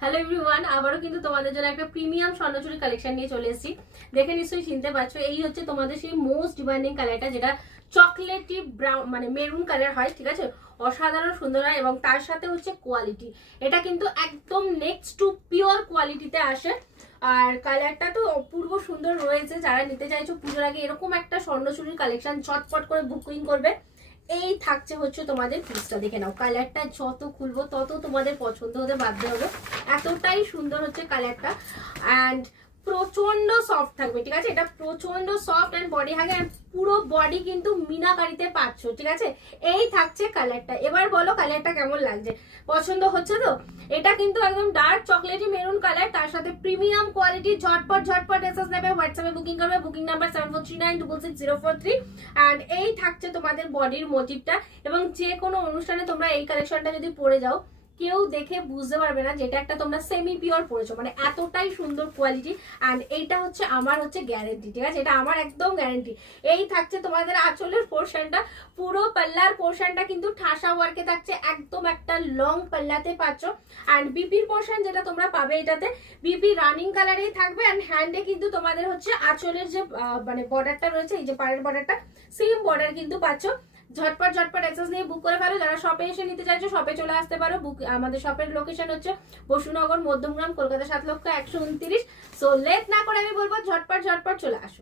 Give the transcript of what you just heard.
Hello everyone, আবারও কিন্তু তোমাদের জন্য একটা প্রিমিয়াম স্বর্ণচুরি কালেকশন নিয়ে চলে এসেছি। দেখে নিশ্চয়ই চিনতে পারছো, এই হচ্ছে তোমাদের সেই মোস্ট ডিমান্ডিং কালারটা, যেটা চকলেটি ব্রাউন মানে মেরুন কালার হয়, ঠিক আছে। অসাধারণ সুন্দর হয় এবং তার সাথে হচ্ছে কোয়ালিটি, এটা কিন্তু একদম নেক্সট টু পিওর কোয়ালিটিতে আসে। আর কালারটা তো অপূর্ব সুন্দর রয়েছে। যারা নিতে চাইছো পুজোর আগে এরকম একটা স্বর্ণচুরির কালেকশন, ঝটপট করে বুকিং করবে। এই থাকছে হচ্ছে তোমাদের পিসটা, দেখে নাও। কালারটা যত খুলবো তত তোমাদের পছন্দ হতে বাধ্য হবে, এতটাই সুন্দর হচ্ছে কালারটা। অ্যান্ড প্রচন্ড সফট থাকবে, ঠিক আছে। এটা প্রচন্ড সফট অ্যান্ড বডি হাগে, পুরো বডি কিন্তু মিনাকারিতে পাচ্ছ, ঠিক আছে। এই থাকছে কালারটা। এবার বলো কালারটা কেমন লাগছে, পছন্দ হচ্ছে তো? এটা কিন্তু একদম ডার্ক চকলেটি মেরুন কালার, তার সাথে প্রিমিয়াম কোয়ালিটি। ঝটপট ঝটপট এসএস নেবে, হোয়াটসঅ্যাপে বুকিং করবে। Booking number 7439666043। অ্যান্ড এই থাকছে তোমাদের বডির মোটিভটা। এবং যে কোনো অনুষ্ঠানে তোমরা এই কালেকশনটা যদি পরে যাও, কেউ দেখে বুঝতে পারবে না যেটা একটা তোমরা সেমি পিওর পরেছো, মানে এতটাই সুন্দর কোয়ালিটি। অ্যান্ড এইটা হচ্ছে আমার হচ্ছে গ্যারেন্টি, ঠিক আছে। এটা আমার একদম গ্যারেন্টি। এই থাকছে তোমাদের আঁচলের পোর্শনটা, পুরো পাল্লার পোর্শনটা কিন্তু ঠাসা ওয়ার্কে থাকছে, একদম একটা লং পাল্লাতে পাচ্ছ। অ্যান্ড বিপির পোর্শন যেটা তোমরা পাবে এটাতে, বিপি রানিং কালারেই থাকবে। অ্যান্ড হ্যান্ডে কিন্তু তোমাদের হচ্ছে আঁচলের যে মানে বর্ডারটা রয়েছে, এই যে পাড়ের বর্ডারটা, সেম বর্ডার কিন্তু পাচ্ছ। ঝটপট ঝটপট অ্যাক্সেস নিয়ে বুক করে ফেলো। যারা শপে এসে নিতে চাইছো শপে চলে আসতে পারো। আমাদের শপের লোকেশন হচ্ছে বসুনগর, মধ্যমগ্রাম, কলকাতা 7,129,000। সো লেট না করে আমি বলবো ঝটপট ঝটপট চলে আসো।